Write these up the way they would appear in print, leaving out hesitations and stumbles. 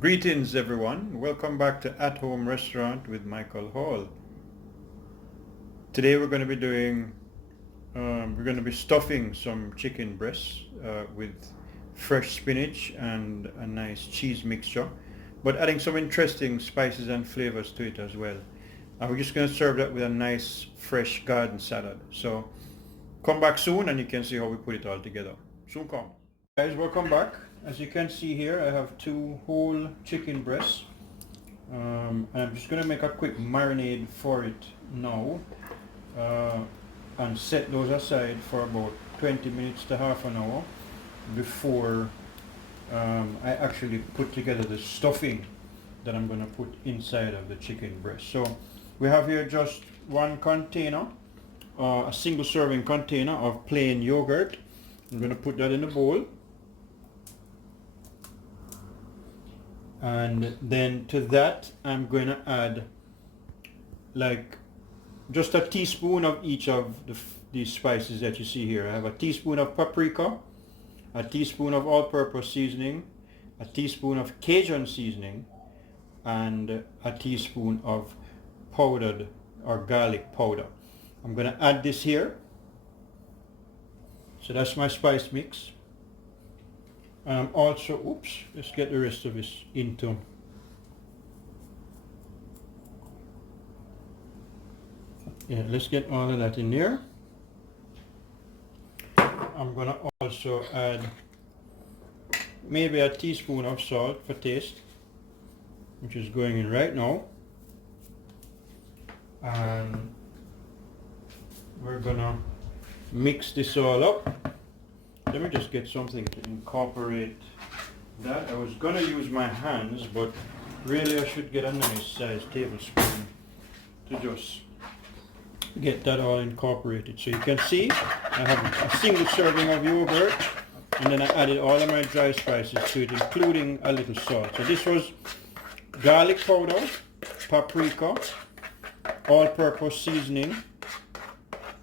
Greetings everyone, welcome back to At Home Restaurant with Michael Hall. Today we're going to be stuffing some chicken breasts with fresh spinach and a nice cheese mixture, but adding some interesting spices and flavors to it as well. And we're just going to serve that with a nice fresh garden salad. So come back soon and you can see how we put it all together. Soon come. Guys, welcome back. As you can see here, I have 2 whole chicken breasts. I'm just going to make a quick marinade for it now and set those aside for about 20 minutes to half an hour before I actually put together the stuffing that I'm going to put inside of the chicken breast. So we have here just one container, a single serving container of plain yogurt. I'm going to put that in the bowl. And then to that I'm going to add like just a teaspoon of each of these spices that you see here. I have a teaspoon of paprika, a teaspoon of all-purpose seasoning, a teaspoon of Cajun seasoning, and a teaspoon of powdered or garlic powder. I'm going to add this here. So that's my spice mix. Also, let's get the rest of this into. Yeah, let's get all of that in there. I'm gonna also add maybe a teaspoon of salt for taste, which is going in right now. And we're gonna mix this all up. Let me just get something to incorporate that. I was gonna use my hands, but really I should get a nice sized tablespoon to just get that all incorporated. So you can see I have a single serving of yogurt, and then I added all of my dry spices to it, including a little salt. So this was garlic powder, paprika, all-purpose seasoning,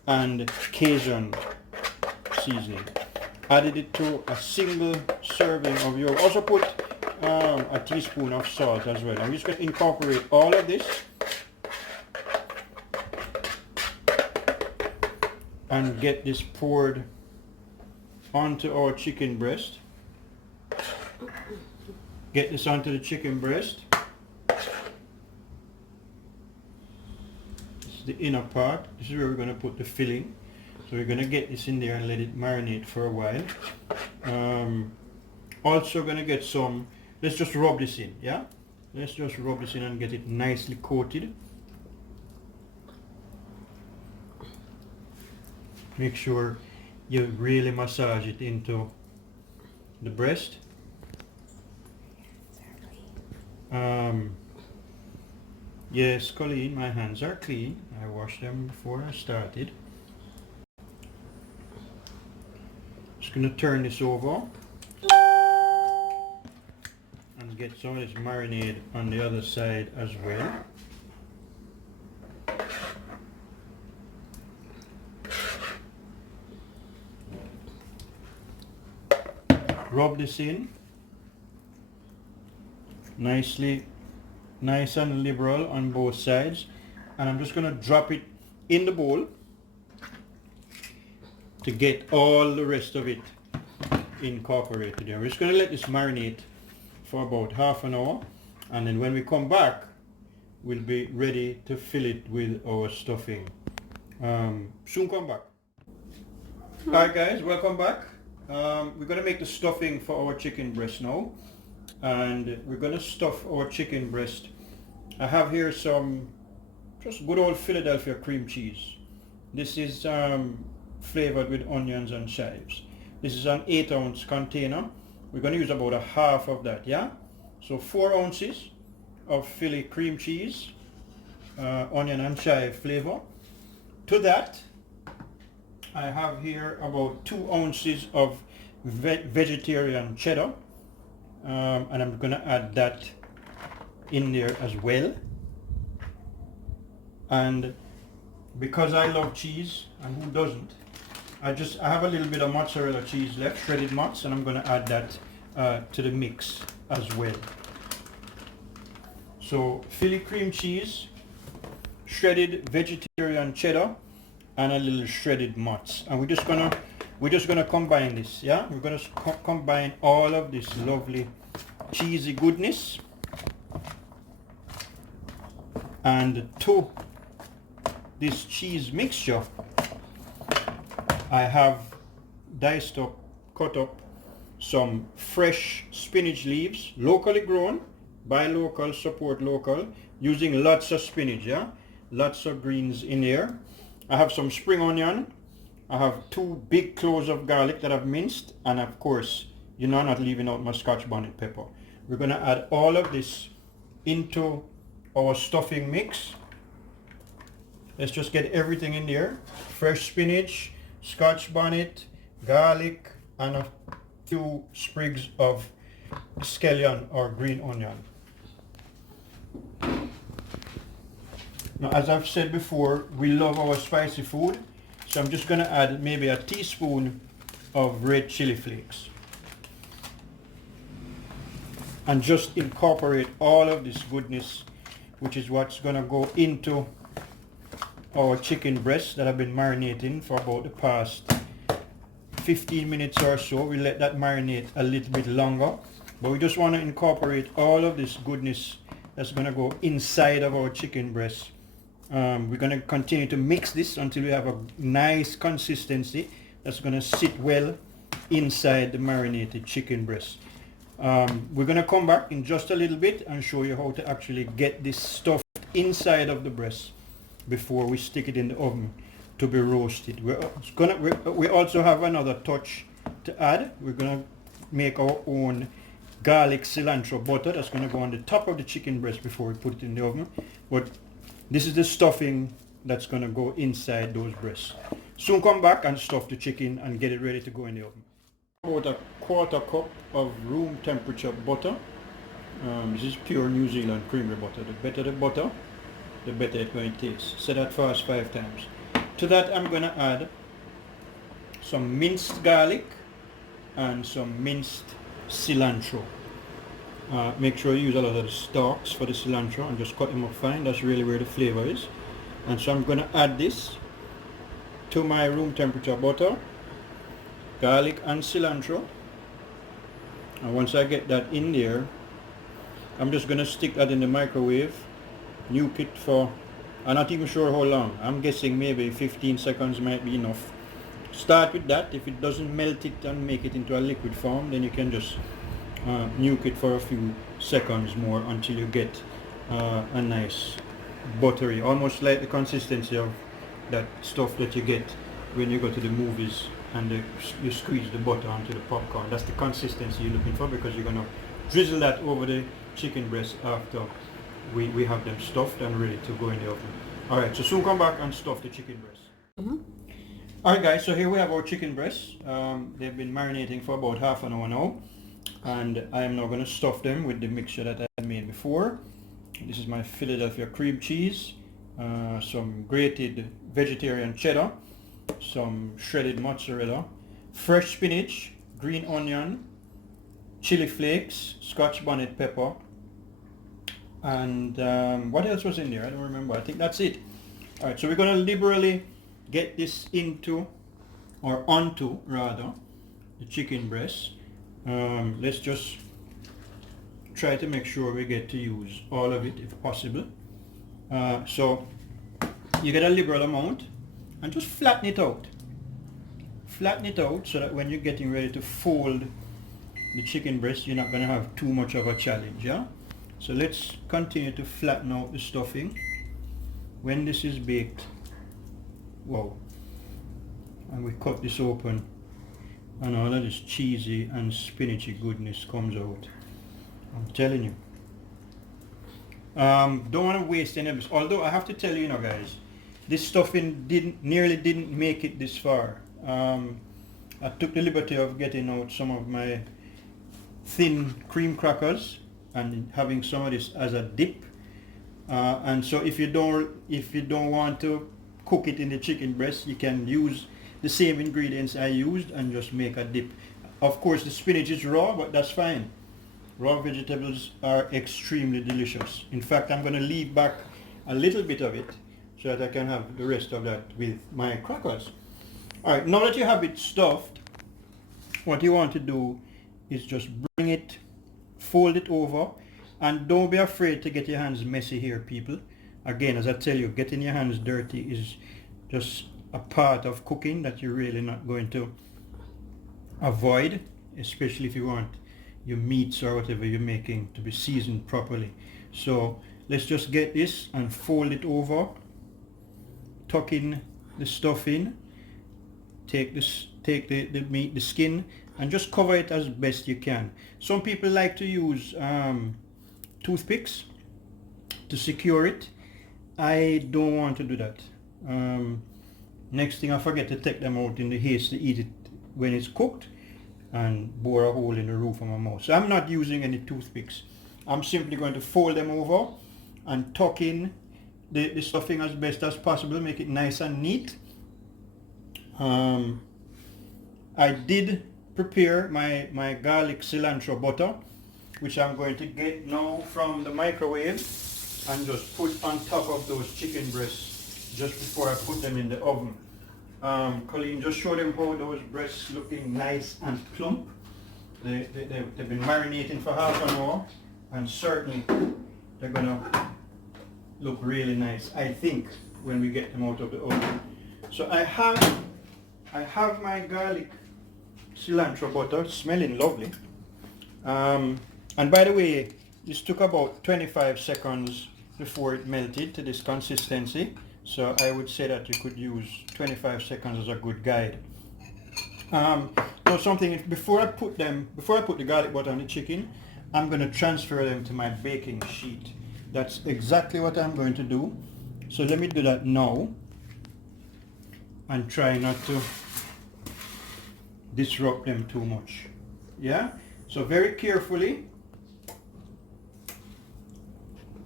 and Cajun seasoning. Added it to a single serving of yogurt. Also put a teaspoon of salt as well. I'm just going to incorporate all of this and get this poured onto our chicken breast. Get this onto the chicken breast. This is the inner part. This is where we're going to put the filling. So we're going to get this in there and let it marinate for a while. Also going to get some, let's just rub this in, yeah? Let's just rub this in and get it nicely coated. Make sure you really massage it into the breast. Yes, Colleen, my hands are clean. I washed them before I started. Just going to turn this over and get some of this marinade on the other side as well. Rub this in nicely, nice and liberal on both sides, and I'm just going to drop it in the bowl to get all the rest of it incorporated here. We're just going to let this marinate for about half an hour, and then when we come back we'll be ready to fill it with our stuffing. Soon come back. Alright guys, welcome back. We're going to make the stuffing for our chicken breast now, and we're going to stuff our chicken breast. I have here some just good old Philadelphia cream cheese. This is flavored with onions and chives. This is an 8-ounce container. We're going to use about a half of that, yeah? So 4 ounces of Philly cream cheese, onion and chive flavor. To that, I have here about 2 ounces of vegetarian cheddar, and I'm going to add that in there as well. And because I love cheese, and who doesn't, I have a little bit of mozzarella cheese left, shredded mozz, and I'm going to add that to the mix as well. So Philly cream cheese, shredded vegetarian cheddar, and a little shredded mozz. And we're just gonna combine this, yeah? We're gonna combine all of this lovely cheesy goodness. And to this cheese mixture, I have diced up, cut up some fresh spinach leaves, locally grown, buy local, support local, using lots of spinach, yeah? Lots of greens in here. I have some spring onion. I have 2 big cloves of garlic that I've minced, and of course, you know, I'm not leaving out my Scotch bonnet pepper. We're gonna add all of this into our stuffing mix. Let's just get everything in there. Fresh spinach, Scotch bonnet, garlic, and a few sprigs of scallion or green onion. Now, as I've said before, we love our spicy food, so I'm just going to add maybe a teaspoon of red chili flakes. And just incorporate all of this goodness, which is what's going to go into our chicken breast that I've been marinating for about the past 15 minutes or so. We let that marinate a little bit longer, but we just want to incorporate all of this goodness that's going to go inside of our chicken breast. We're going to continue to mix this until we have a nice consistency that's going to sit well inside the marinated chicken breast. We're going to come back in just a little bit and show you how to actually get this stuffed inside of the breast before we stick it in the oven to be roasted. We also have another touch to add. We're going to make our own garlic cilantro butter that's going to go on the top of the chicken breast before we put it in the oven. But this is the stuffing that's going to go inside those breasts. Soon come back and stuff the chicken and get it ready to go in the oven. About a quarter cup of room temperature butter. This is pure New Zealand creamery butter. The better the butter, the better it's going to taste. Say that fast 5 times. To that I'm going to add some minced garlic and some minced cilantro. Make sure you use a lot of the stalks for the cilantro and just cut them up fine. That's really where the flavor is. And so I'm going to add this to my room temperature butter, garlic and cilantro. And once I get that in there, I'm just going to stick that in the microwave, nuke it for, I'm not even sure how long. I'm guessing maybe 15 seconds might be enough. Start with that. If it doesn't melt it and make it into a liquid form, then you can just nuke it for a few seconds more until you get a nice buttery, almost like the consistency of that stuff that you get when you go to the movies and you squeeze the butter onto the popcorn. That's the consistency you're looking for, because you're going to drizzle that over the chicken breast after we have them stuffed and ready to go in the oven. Alright, so soon come back and stuff the chicken breast. Alright guys, so here we have our chicken breasts. They've been marinating for about half an hour now, and I am now going to stuff them with the mixture that I made before. This is my Philadelphia cream cheese, some grated vegetarian cheddar, some shredded mozzarella, fresh spinach, green onion, chili flakes, Scotch bonnet pepper, and what else was in there? I don't remember. I think that's it. Alright, so we're going to liberally get this into, or onto rather, the chicken breast. Let's just try to make sure we get to use all of it if possible. So you get a liberal amount and just flatten it out. Flatten it out so that when you're getting ready to fold the chicken breast, you're not going to have too much of a challenge, yeah? So let's continue to flatten out the stuffing. When this is baked, wow, and we cut this open and all of this cheesy and spinachy goodness comes out. I'm telling you. Don't want to waste any of this. Although I have to tell you, guys, this stuffing nearly didn't make it this far. I took the liberty of getting out some of my thin cream crackers and having some of this as a dip. And so if you don't want to cook it in the chicken breast, you can use the same ingredients I used and just make a dip. Of course the spinach is raw, but that's fine. Raw vegetables are extremely delicious. In fact, I'm going to leave back a little bit of it so that I can have the rest of that with my crackers. Alright, now that you have it stuffed, what you want to do is just bring it, fold it over, and don't be afraid to get your hands messy here, people. Again, as I tell you, getting your hands dirty is just a part of cooking that you're really not going to avoid, especially if you want your meats or whatever you're making to be seasoned properly. So let's just get this and fold it over, tuck in the stuff in, take the meat, the skin, and just cover it as best you can. Some people like to use toothpicks to secure it. I don't want to do that. Next thing I forget to take them out in the haste to eat it when it's cooked and bore a hole in the roof of my mouth. So I'm not using any toothpicks. I'm simply going to fold them over and tuck in the stuffing as best as possible, make it nice and neat. I did prepare my garlic cilantro butter, which I'm going to get now from the microwave and just put on top of those chicken breasts just before I put them in the oven. Colleen, just show them how those breasts looking nice and plump. They've been marinating for half an hour, and certainly they're gonna look really nice, I think, when we get them out of the oven. So I have my garlic cilantro butter, smelling lovely. And by the way, this took about 25 seconds before it melted to this consistency. So I would say that you could use 25 seconds as a good guide. Now something, before I put the garlic butter on the chicken, I'm going to transfer them to my baking sheet. That's exactly what I'm going to do. So let me do that now and try not to disrupt them too much. Yeah? So very carefully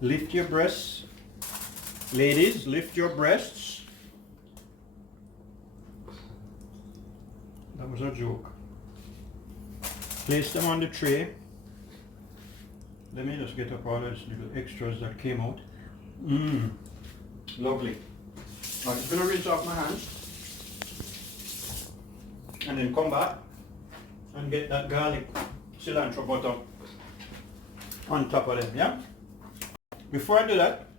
lift your breasts. Ladies, lift your breasts. That was a joke. Place them on the tray. Let me just get up all those little extras that came out. Lovely. I'm just going to rinse off my hands and then come back and get that garlic cilantro butter on top of them, yeah? Before I do that,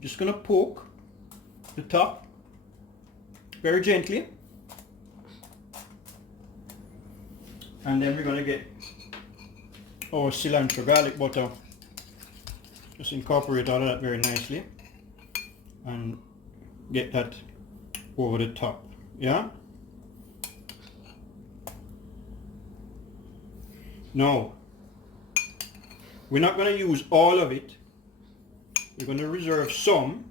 just going to poke the top very gently, and then we're going to get our cilantro garlic butter. Just incorporate all of that very nicely and get that over the top, yeah? Now, we're not going to use all of it. We're going to reserve some,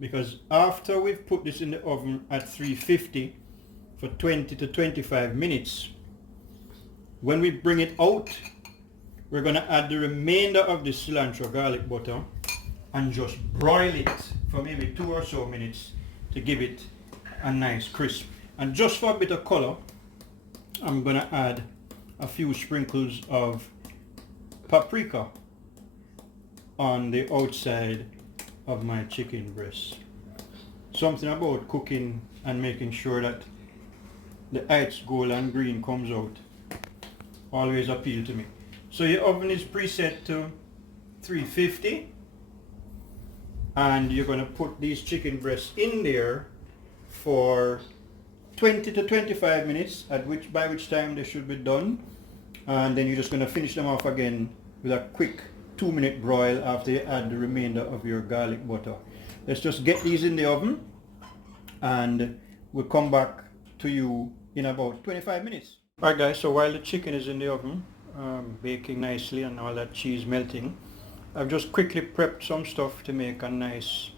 because after we've put this in the oven at 350 for 20 to 25 minutes, when we bring it out, we're going to add the remainder of the cilantro garlic butter and just broil it for maybe 2 or so minutes to give it a nice crisp. And just for a bit of color, I'm going to add a few sprinkles of paprika on the outside of my chicken breast. Something about cooking and making sure that the ice gold and green comes out always appeal to me. So your oven is preset to 350, and you're going to put these chicken breasts in there for 20 to 25 minutes, by which time they should be done, and then you're just going to finish them off again with a quick 2-minute broil after you add the remainder of your garlic butter. Let's just get these in the oven and we'll come back to you in about 25 minutes. Alright guys, so while the chicken is in the oven baking nicely and all that cheese melting, I've just quickly prepped some stuff to make a nice,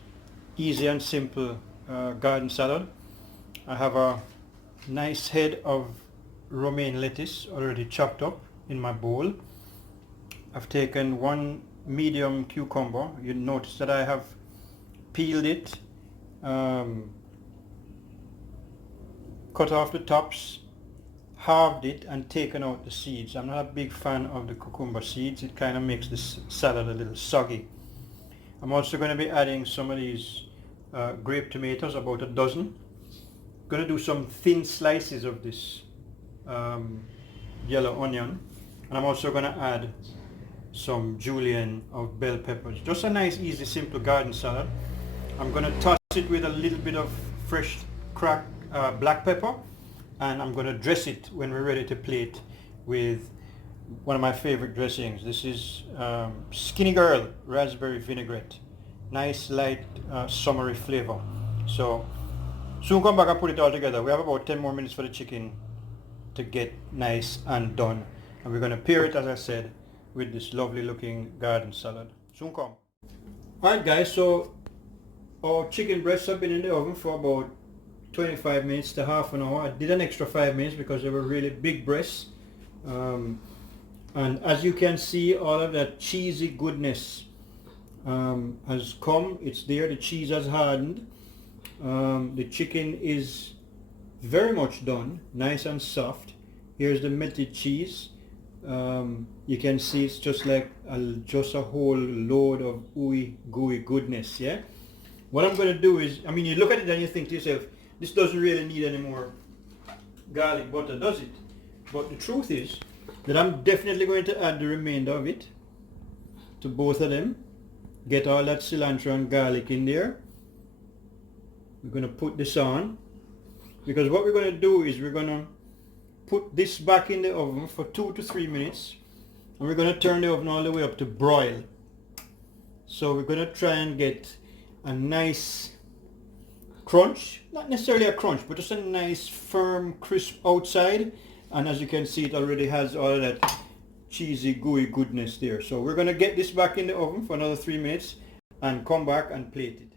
easy and simple garden salad. I have a nice head of romaine lettuce already chopped up in my bowl. I've taken 1 medium cucumber. You notice that I have peeled it, cut off the tops, halved it and taken out the seeds. I'm not a big fan of the cucumber seeds. It kind of makes this salad a little soggy. I'm also going to be adding some of these grape tomatoes, about a dozen. Going to do some thin slices of this yellow onion, and I'm also going to add some julienne of bell peppers. Just a nice, easy, simple garden salad. I'm going to toss it with a little bit of fresh cracked black pepper, and I'm going to dress it when we're ready to plate with one of my favorite dressings. This is Skinny Girl raspberry vinaigrette. Nice, light, summery flavor. So soon come back and put it all together. We have about 10 more minutes for the chicken to get nice and done, and we're going to pair it, as I said, with this lovely looking garden salad. Soon come. Alright guys, so our chicken breasts have been in the oven for about 25 minutes to half an hour. I did an extra 5 minutes because they were really big breasts. And as you can see, all of that cheesy goodness has come. It's there. The cheese has hardened. The chicken is very much done, nice and soft. Here's the melted cheese. You can see it's just like just a whole load of ooey gooey goodness. Yeah. What I'm going to do is, I mean, you look at it and you think to yourself, this doesn't really need any more garlic butter, does it? But the truth is that I'm definitely going to add the remainder of it to both of them. Get all that cilantro and garlic in there. We're going to put this on, because what we're going to do is we're going to put this back in the oven for 2 to 3 minutes, and we're going to turn the oven all the way up to broil. So we're going to try and get a nice crunch, not necessarily a crunch, but just a nice firm crisp outside, and as you can see, it already has all of that cheesy gooey goodness there. So we're going to get this back in the oven for another 3 minutes and come back and plate it.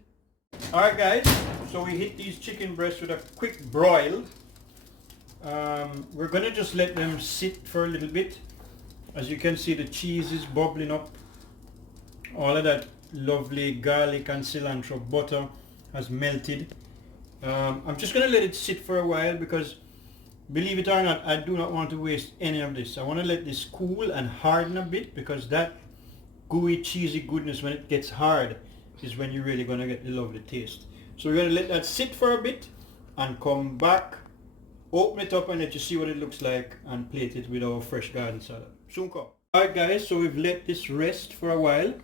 Alright guys, so we hit these chicken breasts with a quick broil. We're going to just let them sit for a little bit. As you can see, the cheese is bubbling up. All of that lovely garlic and cilantro butter has melted. I'm just going to let it sit for a while because, believe it or not, I do not want to waste any of this. I want to let this cool and harden a bit, because that gooey cheesy goodness, when it gets hard, is when you're really going to get the lovely taste. So we're going to let that sit for a bit and come back, open it up and let you see what it looks like, and plate it with our fresh garden salad. Soon come. Alright guys, so we've let this rest for a while.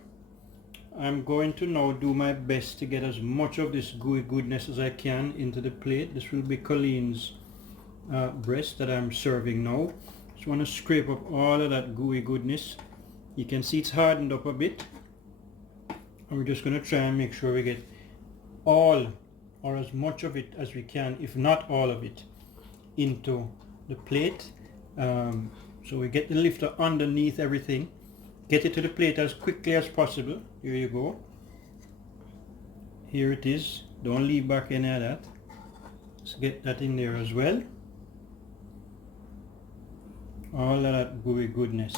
I'm going to now do my best to get as much of this gooey goodness as I can into the plate. This will be Colleen's breast that I'm serving now. Just want to scrape up all of that gooey goodness. You can see it's hardened up a bit, and we're just going to try and make sure we get all or as much of it as we can, if not all of it, into the plate. So we get the lifter underneath everything, get it to the plate as quickly as possible. Here you go. Here it is. Don't leave back any of that. Let's get that in there as well. All of that gooey goodness.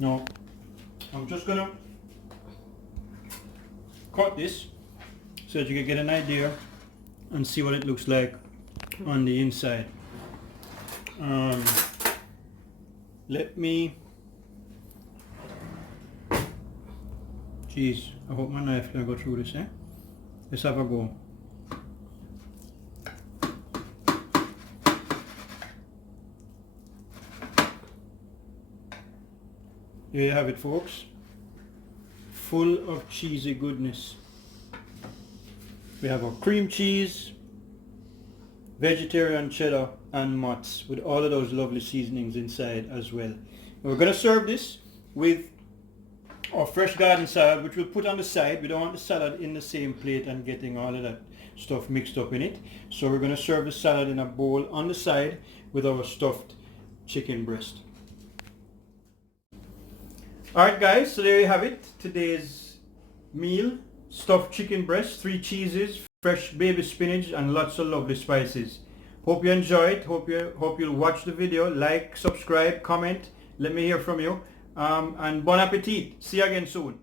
Now I'm just gonna cut this so that you can get an idea and see what it looks like on the inside. Let me, jeez, I hope my knife can go through this, eh? Let's have a go. There you have it, folks. Full of cheesy goodness. We have our cream cheese, vegetarian cheddar, and mozz, with all of those lovely seasonings inside as well. And we're going to serve this with our fresh garden salad, which we'll put on the side. We don't want the salad in the same plate and getting all of that stuff mixed up in it. So we're going to serve the salad in a bowl on the side with our stuffed chicken breast. Alright guys, so there you have it. Today's meal: stuffed chicken breast, 3 cheeses, fresh baby spinach, and lots of lovely spices. Hope you enjoyed. Hope you'll watch the video, like, subscribe, comment. Let me hear from you. And bon appetit. See you again soon.